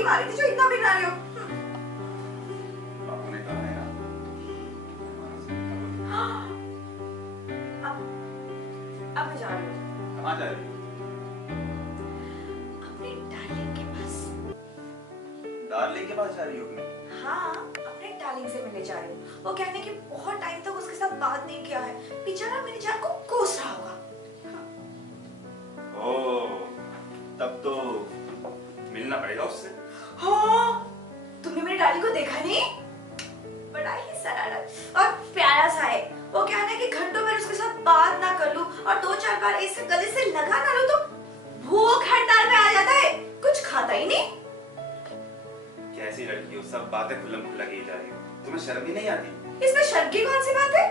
ही मारी थी जो इतना बिगड़ा रही हो। बापू ने कहा है ना। अब मैं जा रही हूँ। कहाँ जा रही हो? अपने डार्लिंग के पास। डार्लिंग के पास जा रही हो अपने? हाँ, अपने डार्लिंग से मिलने जा रही हूँ। वो कहने कि बहुत टाइम तक उसके साथ बात नहीं किया है, बेचारा मेरी जान को कोस रहा होगा। ओह, तब तो मिलना पड़ेगा उससे। हाँ, तुमने मेरी डार्लिंग को देखा नहीं? बड़ा ही शरारत और प्यारा सा है। वो क्या है कि घंटों में उसके साथ बात ना कर लूं और 2-4 बार ऐसे गले से लगा ना लूं तो भूख हड़ताल में आ जाता है, कुछ खाता ही नहीं। कैसी लड़की हो, सब बातें खुल्लम खुल्ला की जा रही हो, तुम्हें शर्म ही नहीं आती? इसमें शर्म की कौन सी बात है?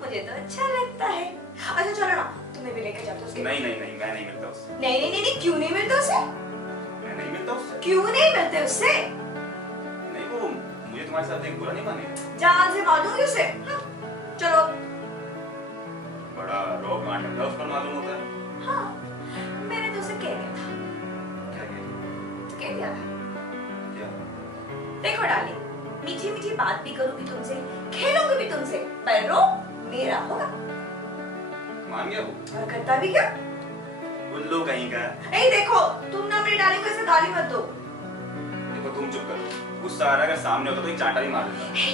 मुझे तो अच्छा लगता है। अच्छा चलो ना, तुम्हें भी लेकर जाता हूं उसके। नहीं नहीं नहीं, मैं नहीं मिलता उससे। नहीं नहीं नहीं नहीं, क्यों नहीं मिलते उससे? मैं नहीं मिलता उससे। क्यों नहीं मिलते उससे? नहीं, वो मुझे तुम्हारे साथ एक बुरा नहीं मानेगा। जान से मार दूंगी उसे। हाँ, चलो। बड़ा रोब नाटक है उस पर मालूम होता है। हाँ, मैंने तो उसे कह दिया था। क्या कह दिया था। क्या? देखो डार्लिंग, मीठी मीठी बात भी करूंगी तुमसे, खेलूंगी भी तुमसे, पर रो मेरा होगा। मान गया वो? और करता भी क्या? उल्लू कहीं का। नहीं देखो, तुम ना मेरी डार्लिंग को ऐसे गाली मत दो। देखो तुम चुप करो, गुस्सा आ रहा है, अगर सामने होता तो एक चांटा भी मार देता। हे,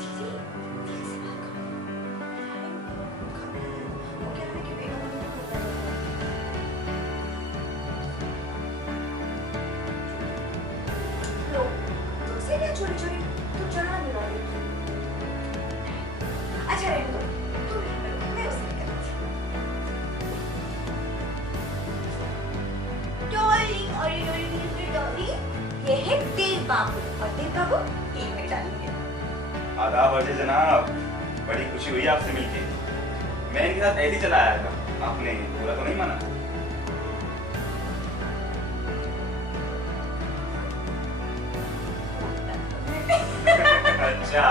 धीरे धीरे से बात करो। वो कह रहा है कि बेगम लो, तुमसे क्या चोरी चोरी? तुम चलो ना मेरी डार्लिंग। अच्छा रहने दो, तुम रहने दो, मैं उसे लेकर आती हूँ। डार्लिंग, अरे डार्लिंग, डार्लिंग, ये है देव बाबू और देव बाबू ये मेरी डार्लिंग है। आदाब अर्ज जनाब, बड़ी खुशी हुई आपसे मिलके। मैं इनके साथ ऐसे ही चला आया था, आपने बुरा तो नहीं माना? अच्छा,